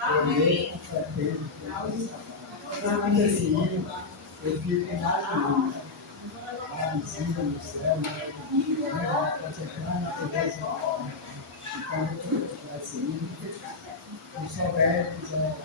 Amém. Mas assim, eu fico imaginando lá em cima no céu, né? Concentrando na presença do Pai. Então, assim, o Salvador quiser.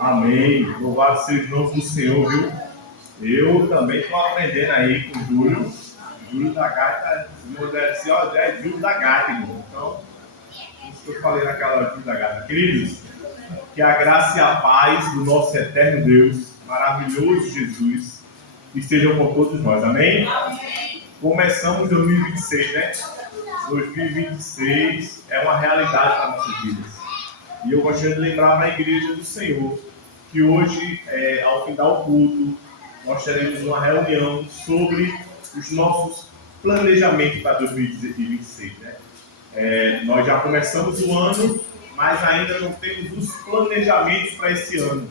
Amém. Louvado seja o nome do Senhor, viu? Eu também estou aprendendo aí com o Júlio. Júlio da Gata. O meu deve ser, ó, é Júlio da Gata, irmão. Então, isso que eu falei naquela hora, Júlio da Gata. Queridos, que a graça e a paz do nosso eterno Deus, maravilhoso Jesus, estejam com todos nós. Amém? Amém. Começamos 2026, né? 2026 é uma realidade para nossas vidas. E eu gostaria de lembrar para a igreja do Senhor que hoje, ao final do culto, nós teremos uma reunião sobre os nossos planejamentos para 2026. Né? Nós já começamos o ano, mas ainda não temos os planejamentos para esse ano.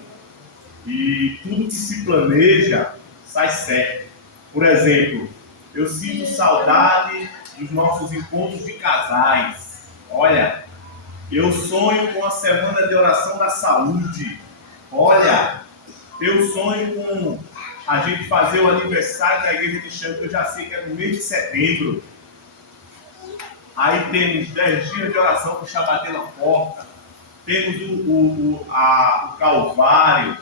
E tudo que se planeja sai certo. Por exemplo, eu sinto saudade dos nossos encontros de casais. Olha, eu sonho com a semana de oração da saúde. Olha, eu sonho com a gente fazer o aniversário da igreja de Xanto, que eu já sei que é no mês de setembro. Aí temos 10 dias de oração com o Shabat na porta. Temos o Calvário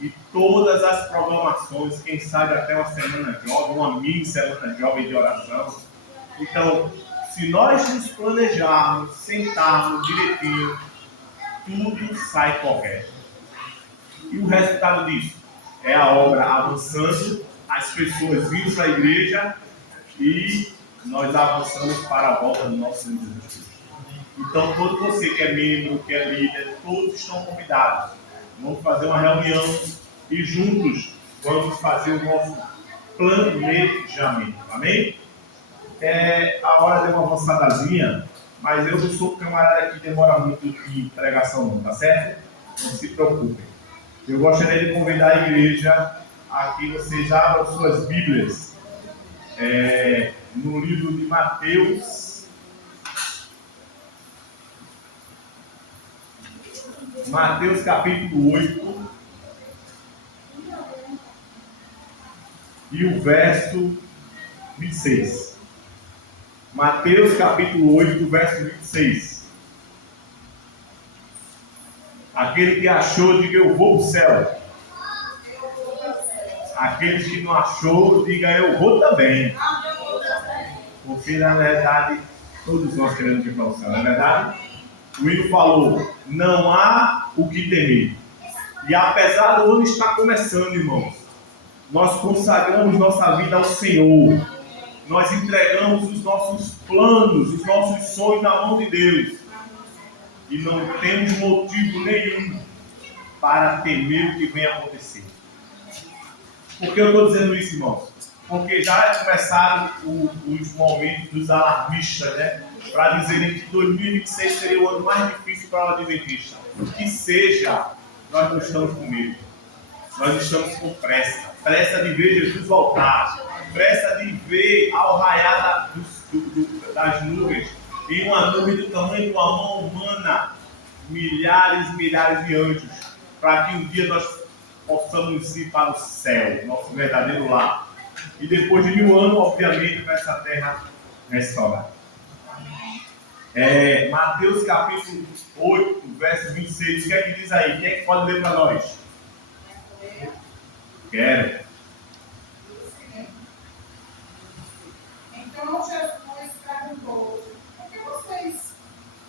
e todas as programações, quem sabe até uma semana jovem, uma mini semana jovem de oração. Então, se nós nos planejarmos, sentarmos direitinho, tudo sai correto. E o resultado disso é a obra avançando, as pessoas vindo para a igreja e nós avançamos para a volta do nosso Senhor Jesus Cristo. Então, todo você que é membro, que é líder, todos estão convidados Vamos fazer uma reunião e juntos vamos fazer o nosso planejamento. Amém? A hora deu uma avançadazinha, mas eu não sou camarada que demora muito em pregação não, tá certo? Não se preocupem. Eu gostaria de convidar a igreja a que vocês abram suas Bíblias no livro de Mateus. Mateus capítulo 8 e o verso 26. Mateus capítulo 8, verso 26. Aquele que achou, diga eu vou para o céu. Aqueles que não achou, diga eu vou também. Porque na verdade, todos nós queremos ir para o céu, não é verdade? O hino falou, não há o que temer. E apesar do ano estar começando, irmãos, nós consagramos nossa vida ao Senhor. Nós entregamos os nossos planos, os nossos sonhos na mão de Deus. E não temos motivo nenhum para temer o que vem acontecer. Por que eu estou dizendo isso, irmãos? Porque já começaram os momentos dos alarmistas, né? Para dizerem que 2026 seria o ano mais difícil para o adventista. Que seja, nós não estamos com medo. Nós estamos com pressa. Pressa de ver Jesus voltar. Pressa de ver ao raiar das nuvens, em uma nuvem do tamanho de uma mão humana, milhares e milhares de anjos, para que um dia nós possamos ir para o céu, nosso verdadeiro lar. E depois de 1000 anos, obviamente, nessa terra restaurada. Mateus capítulo 8, verso 26, o que é que diz aí? Quem é que pode ler para nós? Quero. Então Jesus perguntou, por que vocês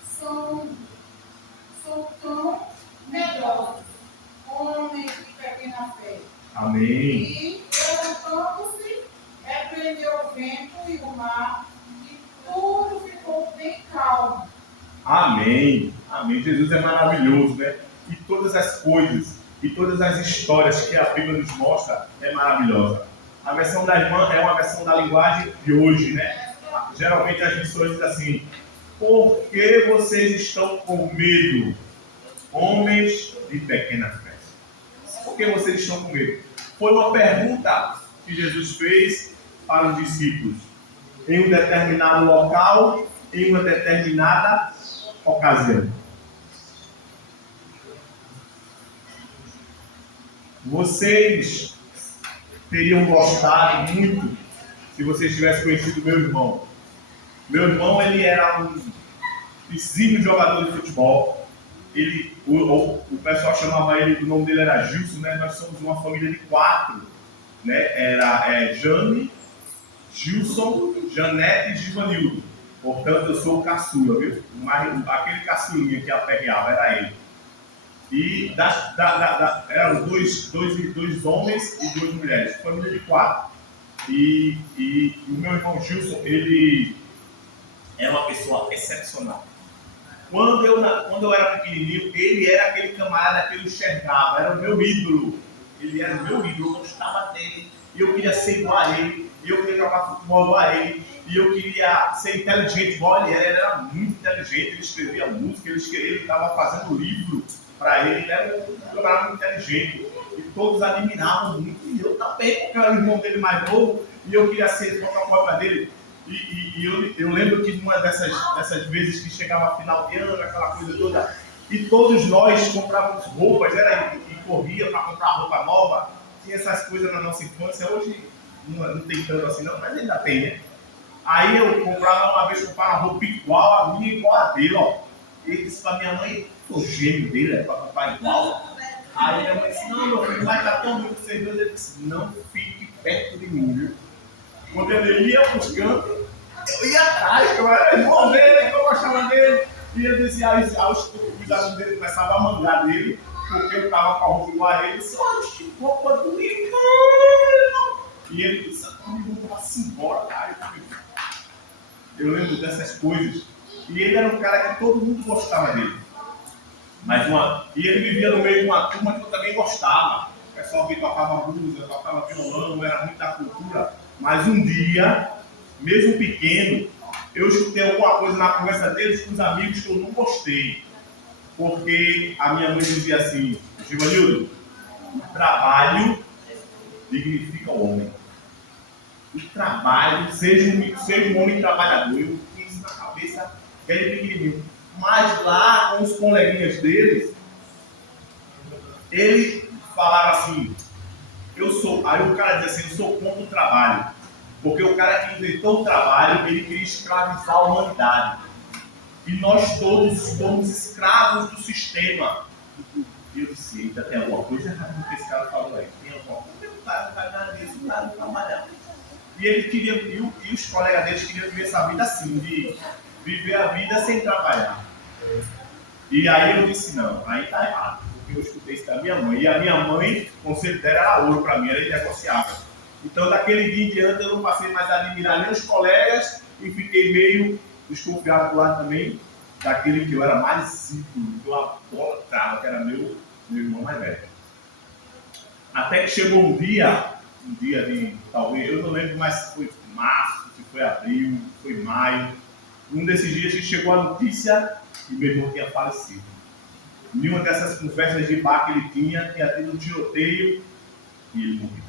são tão medrosos, homens de pequena fé? Amém. E levantando-se, repreendeu o vento e o mar, e tudo ficou bem calmo. Amém. Amém. Jesus é maravilhoso, né? E todas as coisas, e todas as histórias que a Bíblia nos mostra é maravilhosa. A versão da irmã é uma versão da linguagem de hoje, né? Geralmente as missões dizem assim, por que vocês estão com medo, homens de pequena fé? Por que vocês estão com medo? Foi uma pergunta que Jesus fez para os discípulos em um determinado local, em uma determinada ocasião. Vocês teriam gostado muito se vocês tivessem conhecido meu irmão. Meu irmão, ele era um exímio jogador de futebol. O pessoal chamava ele, o nome dele era Gilson, né? Nós somos uma família de 4, né? Era Jane, Gilson, Janete e Givanildo. Portanto, eu sou o caçula, viu? Aquele caçulinha que aperreava, era ele. E eram dois homens e 2 mulheres, família de 4. E o meu irmão Gilson, ele é uma pessoa excepcional. Quando eu era pequenininho, ele era aquele camarada que eu enxergava, era o meu ídolo. Ele era o meu ídolo, eu gostava dele, e eu queria ser igual a ele, e eu queria jogar futebol igual a ele, e eu queria ser inteligente igual a ele. Ele era muito inteligente, ele escrevia música, ele estava fazendo livro para ele era um camarada muito inteligente, e todos admiravam muito, e eu também, porque eu era o irmão dele mais novo, e eu queria ser fotocopa dele. E eu lembro que numa dessas vezes que chegava final de ano, aquela coisa toda, e todos nós comprávamos roupas, e corria para comprar roupa nova. Tinha essas coisas na nossa infância, hoje não tem tanto assim não, mas ainda tem, né? Aí eu comprava uma vez, comprava uma roupa igual a minha, igual a dele, ó. Ele disse para minha mãe, o gênio dele é para comprar igual. Aí minha mãe disse, não, meu filho, vai estar tão ruim com vocês dois. Ele disse, não fique perto de mim, viu? Quando ele ia para os cantos, eu ia atrás, eu era irmão dele, eu gostava dele. E ele dizia, os alunos dele começavam a mangar dele, porque eu estava com a roupa igual a ele. Ele disse, olha, que roupa do irmão. E ele disse, vamos embora, cara. Eu lembro dessas coisas. E ele era um cara que todo mundo gostava dele. E ele vivia no meio de uma turma que eu também gostava. O pessoal que tocava blues, tocava violão, era muito da cultura. Mas um dia, mesmo pequeno, eu escutei alguma coisa na conversa deles com os amigos que eu não gostei. Porque a minha mãe dizia assim: Givanildo, o trabalho dignifica o homem. O trabalho, seja um homem trabalhador. Eu tinha isso na cabeça, ele pequenininho. Mas lá, com os coleguinhas deles, ele falava assim, aí o cara dizia assim, eu sou contra o trabalho. Porque o cara que inventou o trabalho, ele queria escravizar a humanidade. E nós todos somos escravos do sistema. E eu disse, ainda tem alguma coisa errada no que esse cara falou aí. Tem alguma coisa, o cara não faz nada disso, o cara não trabalha. E ele queria, e os colegas deles queriam viver essa vida assim, de viver a vida sem trabalhar. E aí eu disse, não, aí tá errado, porque eu escutei isso da minha mãe. E a minha mãe, o conselho dela era ouro para mim, era inegociável. Então daquele dia em diante eu não passei mais a admirar nem os colegas e fiquei meio desconfiado do lado também daquele que eu era mais ídolo, que eu idolatrava, que era meu irmão mais velho. Até que chegou um dia de, talvez, eu não lembro mais se foi março, se foi abril, se foi maio. Um desses dias chegou a notícia que meu irmão tinha falecido. Em uma dessas conversas de bar que ele tinha tido um tiroteio e ele morreu.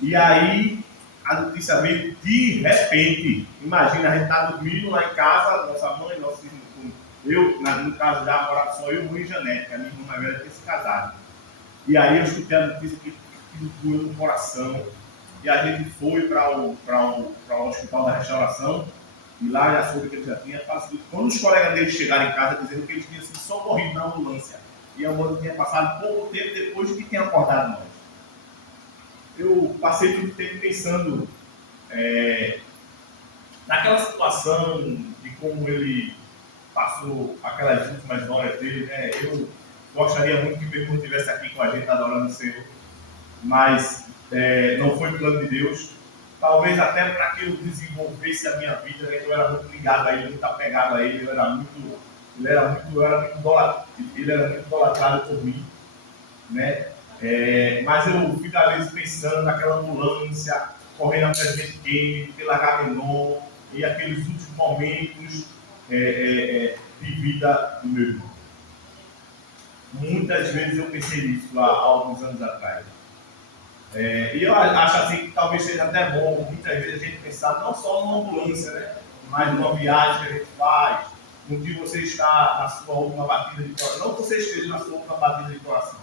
E aí a notícia veio de repente. Imagina, a gente está dormindo lá em casa, nossa mãe, nosso filho, eu, no caso já morava só eu, mãe e Janete, que a minha irmã mais velha tinha se casado. E aí eu escutei a notícia que doeu no coração. E a gente foi para o Hospital da Restauração. E lá já soube que ele já tinha falecido. Quando os colegas dele chegaram em casa dizendo que ele tinha sido socorrido na ambulância. E a ambulância tinha passado pouco tempo depois de que tinha acordado nós. Eu passei muito tempo pensando naquela situação de como ele passou aquelas últimas horas dele, né? Eu gostaria muito que o meu irmão estivesse aqui com a gente adorando o Senhor, mas não foi plano de Deus. Talvez até para que eu desenvolvesse a minha vida, né? Que eu era muito ligado a ele, muito apegado a ele, ele era muito idolatrado por mim, né? Mas eu fui da vez pensando naquela ambulância, correndo atrás de Kennedy, pela Gamenon, e aqueles últimos momentos de vida do meu irmão. Muitas vezes eu pensei nisso há alguns anos atrás. E eu acho assim que talvez seja até bom, muitas vezes a gente pensar não só numa ambulância, né? Mas numa viagem que a gente faz, um dia você está na sua última batida de coração, não que você esteja na sua última batida de coração,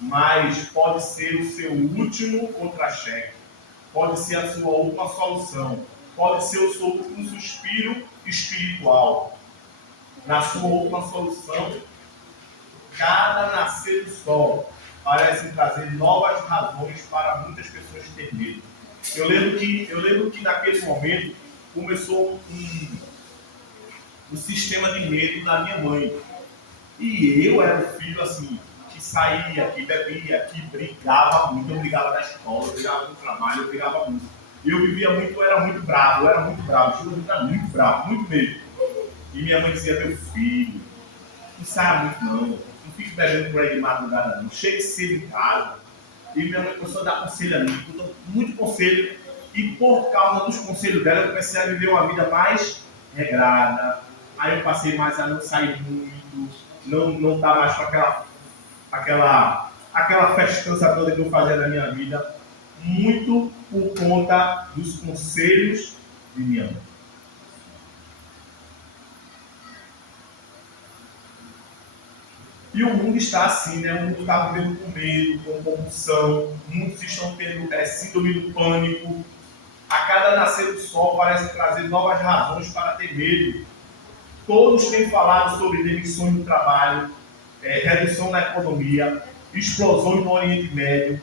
mas pode ser o seu último contra-cheque, pode ser a sua última solução, pode ser o seu último suspiro espiritual. Na sua última solução, cada nascer do sol parece trazer novas razões para muitas pessoas ter medo. Eu lembro que naquele momento começou um sistema de medo da minha mãe. E eu era um filho assim, que saía, que bebia, que brigava muito. Eu brigava na escola, eu brigava no trabalho, eu brigava muito. E eu vivia muito, eu era muito bravo. Eu era muito bravo, muito mesmo. E minha mãe dizia, meu filho, não saia muito não fique bebendo por aí de madrugada não, chegue cedo em casa. E minha mãe começou a dar conselho a mim, muito conselho. E por causa dos conselhos dela, eu comecei a viver uma vida mais regrada. Aí eu passei mais a não sair muito, não estar mais com aquela festança toda que eu fazia na minha vida, muito por conta dos conselhos de minha mãe. E o mundo está assim, né? O mundo está vivendo com medo, com compulsão, muitos estão tendo síndrome do pânico. A cada nascer do sol parece trazer novas razões para ter medo. Todos têm falado sobre demissões do trabalho, redução na economia, explosões no Oriente Médio,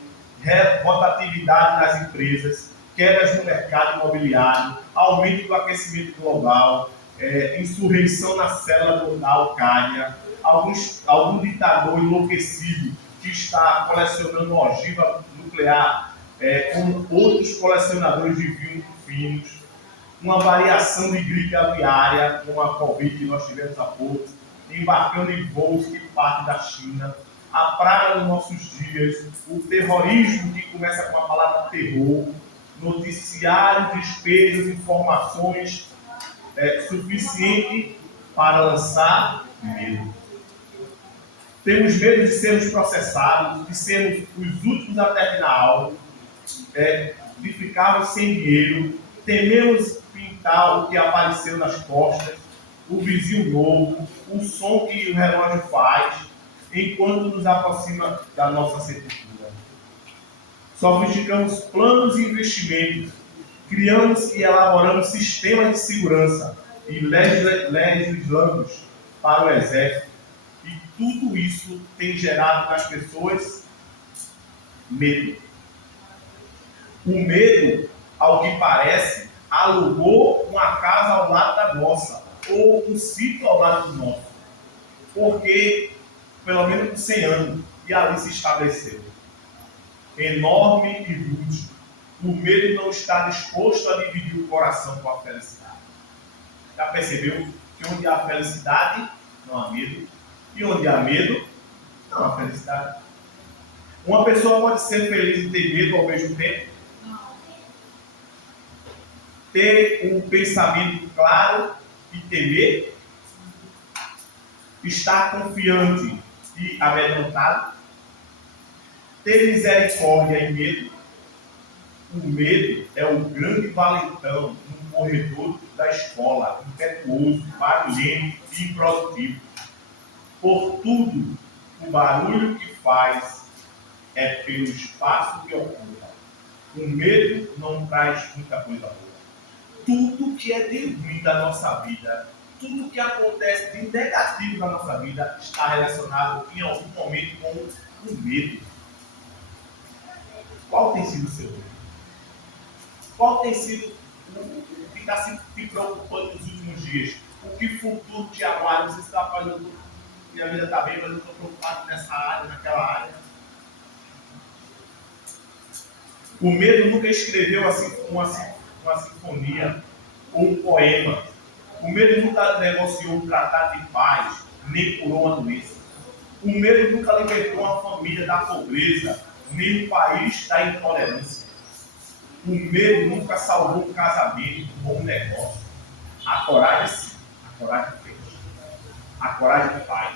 rotatividade nas empresas, quedas no mercado imobiliário, aumento do aquecimento global, insurreição na célula da Al-Qaeda, algum ditador enlouquecido que está colecionando ogiva nuclear com outros colecionadores de vinhos finos, uma variação de gripe aviária, como a Covid que nós tivemos há pouco, embarcando em voos que partem da China, a praga dos nossos dias, o terrorismo que começa com a palavra terror, noticiário, despejos, informações suficiente para lançar medo. Temos medo de sermos processados, de sermos os últimos a terminar algo, de ficarmos sem dinheiro, tememos pintar o que apareceu nas costas, o vizinho novo, o som que o relógio faz, enquanto nos aproxima da nossa sepultura. Sofisticamos planos e investimentos, criamos e elaboramos sistemas de segurança e legislamos para o exército. E tudo isso tem gerado nas pessoas medo. O medo, ao que parece, alugou uma casa ao lado da nossa, ou um sítio ao lado do nosso, porque pelo menos por 100 anos, e ali se estabeleceu. Enorme e rude. O medo não está disposto a dividir o coração com a felicidade. Já percebeu que onde há felicidade, não há medo, e onde há medo, não há felicidade. Uma pessoa pode ser feliz e ter medo ao mesmo tempo? Ter um pensamento claro e temer? Estar confiante e amedrontado? Ter misericórdia e medo? O medo é o grande valentão no corredor da escola, impetuoso, barulhento e improdutivo. Por tudo, o barulho que faz é pelo espaço que ocupa. O medo não traz muita coisa boa. Tudo que é de ruim da nossa vida, tudo que acontece de negativo na nossa vida está relacionado em algum momento com o medo. Qual tem sido o seu medo? Qual tem sido o que está se preocupando nos últimos dias? O que futuro te aguarda? Você está falando, minha vida está bem, mas eu estou preocupado nessa área, naquela área. O medo nunca escreveu assim uma sinfonia ou um poema. O medo nunca negociou um tratado de paz, nem curou uma doença. O medo nunca libertou uma família da pobreza, nem um país da intolerância. O medo nunca salvou um casamento ou um negócio. A coragem sim, a coragem fez. A coragem faz.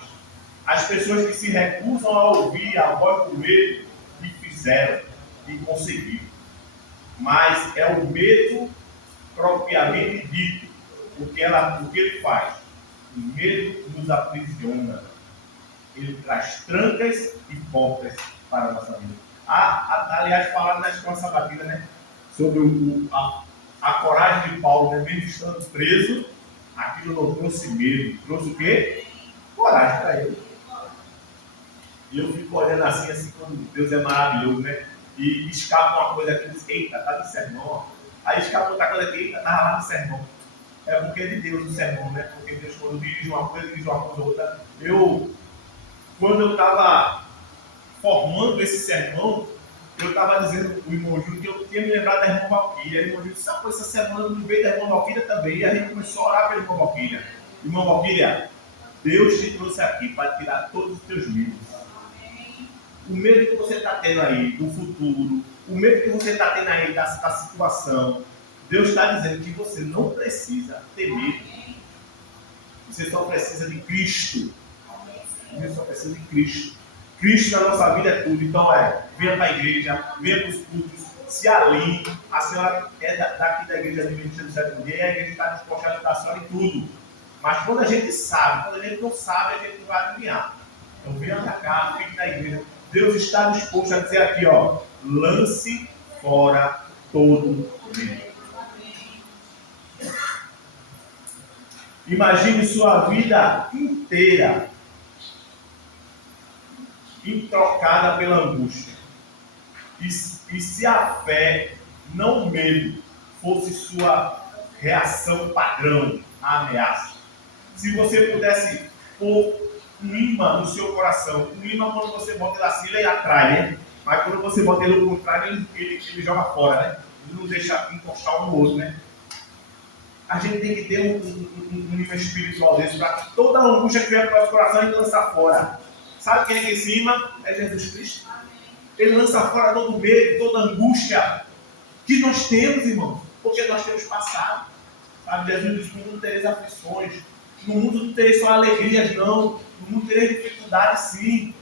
As pessoas que se recusam a ouvir a voz do medo e fizeram e conseguiram. Mas é o medo propriamente dito, o que ele faz. O medo nos aprisiona. Ele traz trancas e portas para a nossa vida. Aliás, falaram na escola sabatina, né? Sobre a coragem de Paulo, né? Mesmo estando preso, aquilo não trouxe medo. Trouxe o quê? Coragem para ele. E eu fico olhando assim, quando Deus é maravilhoso, né? E escapa uma coisa aqui e diz, eita, tá de sermão. Aí escapa outra coisa aqui, eita, tá lá no sermão. É porque é de Deus o sermão, né? Porque Deus, quando dirige uma coisa, dirige uma coisa outra. Quando eu estava formando esse sermão, eu estava dizendo para o irmão Júlio que eu tinha me lembrado da irmã Valquíria. E o irmão Júlio disse, sabe, essa semana eu veio da irmã Valquíria também. E a gente começou a orar pela irmã Valquíria. Irmã Valquíria, Deus te trouxe aqui para tirar todos os teus medos. O medo que você está tendo aí do futuro, o medo que você está tendo aí da situação, Deus está dizendo que você não precisa ter medo. Você só precisa de Cristo. Você só precisa de Cristo. Cristo na nossa vida é tudo. Então venha para a igreja, venha para os cultos, se alinhe. A senhora é daqui da igreja Adventista do Sétimo Dia e a igreja está disposta a ajudar a senhora em tudo. Mas quando a gente sabe, quando a gente não sabe, a gente não vai adivinhar. Então venha para cá, fique na igreja. Deus está disposto a dizer aqui, ó, lance fora todo medo. Imagine sua vida inteira trocada pela angústia. E se a fé, não o medo, fosse sua reação padrão à ameaça? Se você pudesse pôr um imã no seu coração, um imã quando você bota ele assim, ele atrai, né? Mas quando você bota ele ao contrário, ele joga fora, né? Ele não deixa encostar um no outro, né? A gente tem que ter um nível espiritual desse para que toda a angústia que vier para o nosso coração a gente lançar fora. Sabe quem é aqui em cima? É Jesus Cristo. Ele lança fora todo medo, toda angústia que nós temos, irmão, porque nós temos passado. Sabe, Jesus diz: no mundo tereis aflições, no mundo não tereis só alegrias, não, no mundo tereis dificuldades, sim.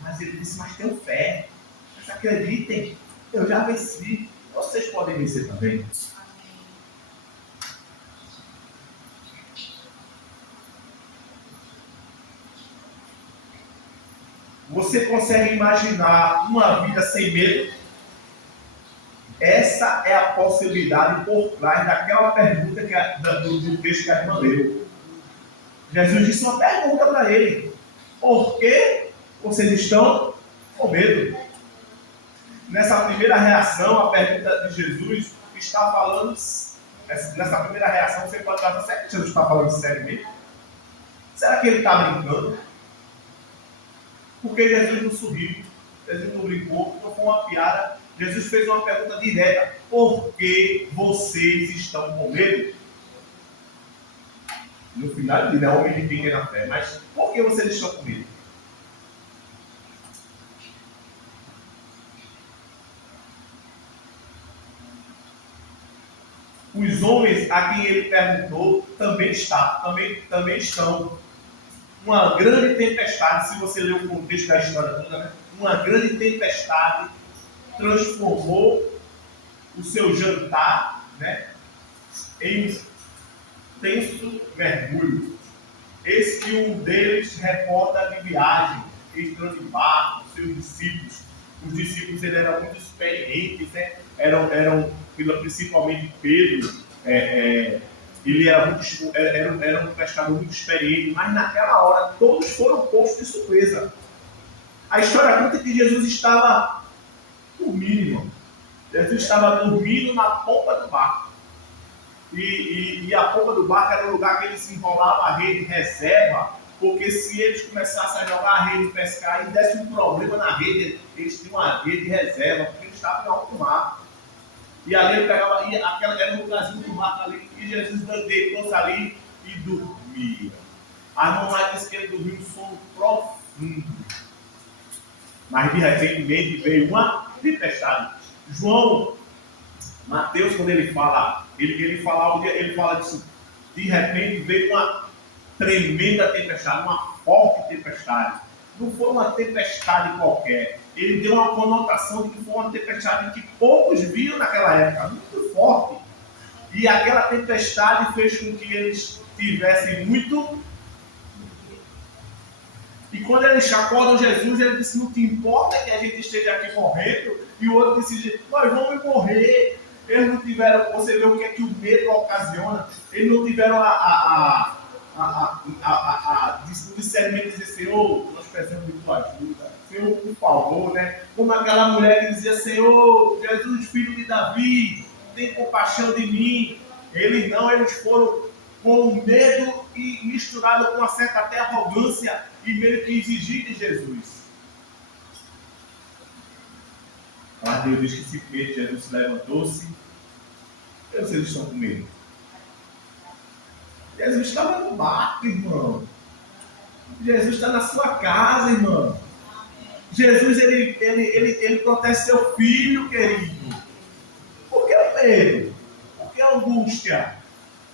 Mas ele disse: mas tenham fé, mas acreditem, eu já venci, vocês podem vencer também. Você consegue imaginar uma vida sem medo? Essa é a possibilidade por trás daquela pergunta do texto que a irmã leu. Jesus disse uma pergunta para ele: por que vocês estão com medo? Nessa primeira reação, a pergunta de Jesus está falando. Nessa primeira reação, você pode estar: será que Jesus está falando sério mesmo? Será que ele está brincando? Porque Jesus não sorriu, Jesus não brincou, não foi uma piada. Jesus fez uma pergunta direta: por que vocês estão com medo? No final ele diz: não, homem de pequena fé, mas por que vocês estão com medo? Os homens a quem ele perguntou também estão. Uma grande tempestade, se você ler o contexto da história toda, né? Uma grande tempestade transformou o seu jantar, né, em tenso mergulho. Eis que um deles reporta de viagem, entrando em barco, seus discípulos. Os discípulos eles eram muito experientes, né? eram principalmente Pedro. Ele era um pescador muito experiente, mas naquela hora todos foram postos de surpresa. A história conta que Jesus estava dormindo, irmão. Jesus estava dormindo na polpa do barco. E a polpa do barco era o lugar que ele se enrolava a rede reserva, porque se eles começassem a jogar a rede e pescar e desse um problema na rede, eles tinham uma rede reserva, porque eles estavam em alto mar. E ali ele pegava, e aquela era um lugarzinho do mar ali, e Jesus deitou-se ali e dormia. A irmã lá disse que ele dormiu um sono profundo. Mas de repente veio uma tempestade. Mateus, quando ele fala, ele fala disso. De repente veio uma tremenda tempestade, uma forte tempestade. Não foi uma tempestade qualquer. Ele deu uma conotação de que foi uma tempestade que poucos viram naquela época, muito forte. E aquela tempestade fez com que eles tivessem muito. E quando eles acordam Jesus, ele disse: não te importa que a gente esteja aqui morrendo? E o outro disse: nós vamos morrer. Eles não tiveram, você vê o que é que o medo ocasiona. Eles não tiveram o discernimento de dizer: Senhor, nós precisamos de tua ajuda. Senhor, por favor, né? Como aquela mulher que dizia: Senhor, Jesus, filho de Davi, tem compaixão de mim. Eles foram com medo e misturado com uma certa até arrogância e meio que exigir de Jesus. Mas Deus diz que simplesmente Jesus se levantou-se. E vocês estão com medo? Jesus estava no barco, irmão. Jesus está na sua casa, irmão. Jesus, ele protege seu filho, querido. Por que o medo? Por que a angústia?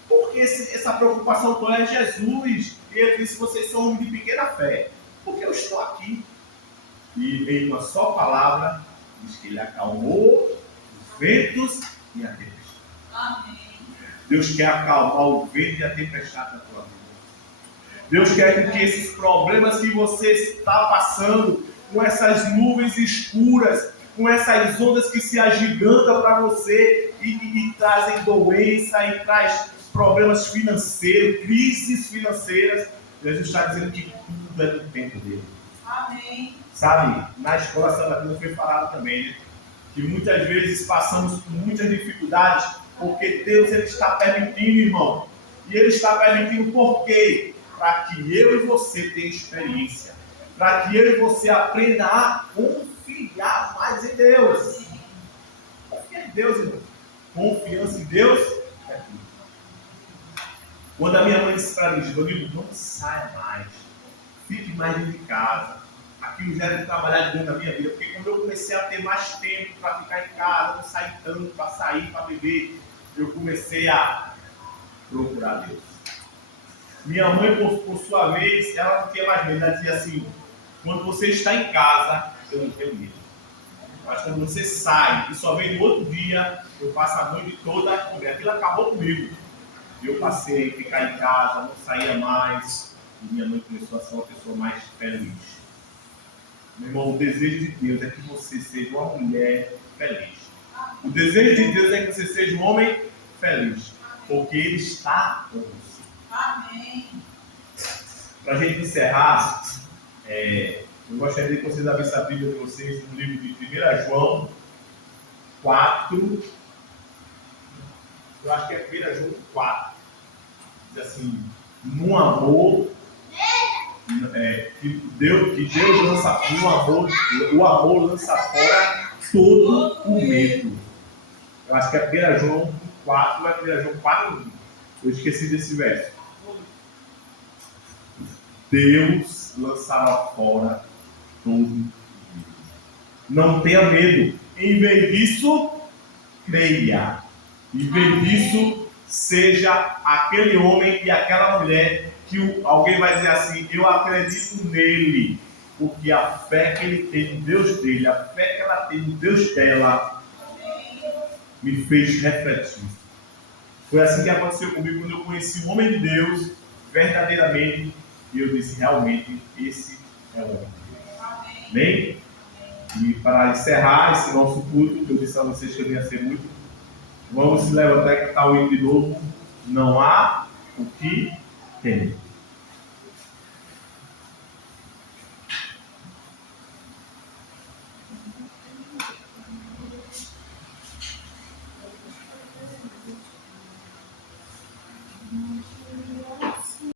Porque essa preocupação toda é Jesus. E ele disse: vocês são homens de pequena fé. Porque eu estou aqui. E em uma só palavra, diz que ele acalmou os ventos e a tempestade. Amém. Deus quer acalmar o vento e a tempestade da tua vida. Deus quer que esses problemas que você está passando, com essas nuvens escuras, com essas ondas que se agigantam para você e trazem doença e traz problemas financeiros, crises financeiras, Jesus está dizendo que tudo é do tempo dele. Amém. Sabe, na escola Santa foi falado também, né? Que muitas vezes passamos por muitas dificuldades porque Deus ele está permitindo, irmão. E ele está permitindo por quê? Para que eu e você tenham experiência. Para que eu e você aprenda a confiar mais em Deus. Confia em Deus, irmão. Confiança em Deus é tudo. Quando a minha mãe disse para mim, Givanildo, não saia mais, fique mais dentro de casa. Aquilo já era trabalhar dentro da minha vida, porque quando eu comecei a ter mais tempo para ficar em casa, não sair tanto, para sair, para beber, eu comecei a procurar Deus. Minha mãe, por sua vez, ela não tinha mais medo, ela dizia assim, quando você está em casa, eu não tenho medo. Mas quando você sai e só vem no outro dia, eu passo a noite toda a comer. Aquilo acabou comigo. Eu passei a ficar em casa, não saía mais. E minha mãe começou a ser uma pessoa mais feliz. Meu irmão, o desejo de Deus é que você seja uma mulher feliz. O desejo de Deus é que você seja um homem feliz. Porque Ele está com você. Amém. Para a gente encerrar, eu gostaria que vocês abrissem a Bíblia de vocês no livro de 1 João 4. Eu acho que é 1 João 4. Diz assim, no amor, que Deus lança no amor, o amor lança fora todo o medo. Eu acho que é 1 João 4, ou é 1 João 4. Eu esqueci desse verso. Deus lançará fora todo o medo. Não tenha medo. Em vez disso, creia. Em vez disso, seja aquele homem e aquela mulher que alguém vai dizer assim, eu acredito nele, porque a fé que ele tem no Deus dele, a fé que ela tem no Deus dela, me fez refletir. Foi assim que aconteceu comigo quando eu conheci o homem de Deus verdadeiramente, e eu disse, realmente, esse é o homem de Deus. Amém? E para encerrar esse nosso culto, que eu disse a vocês que eu ia ser muito, vamos se levantar e cantar o hino de novo. Não há o que temer.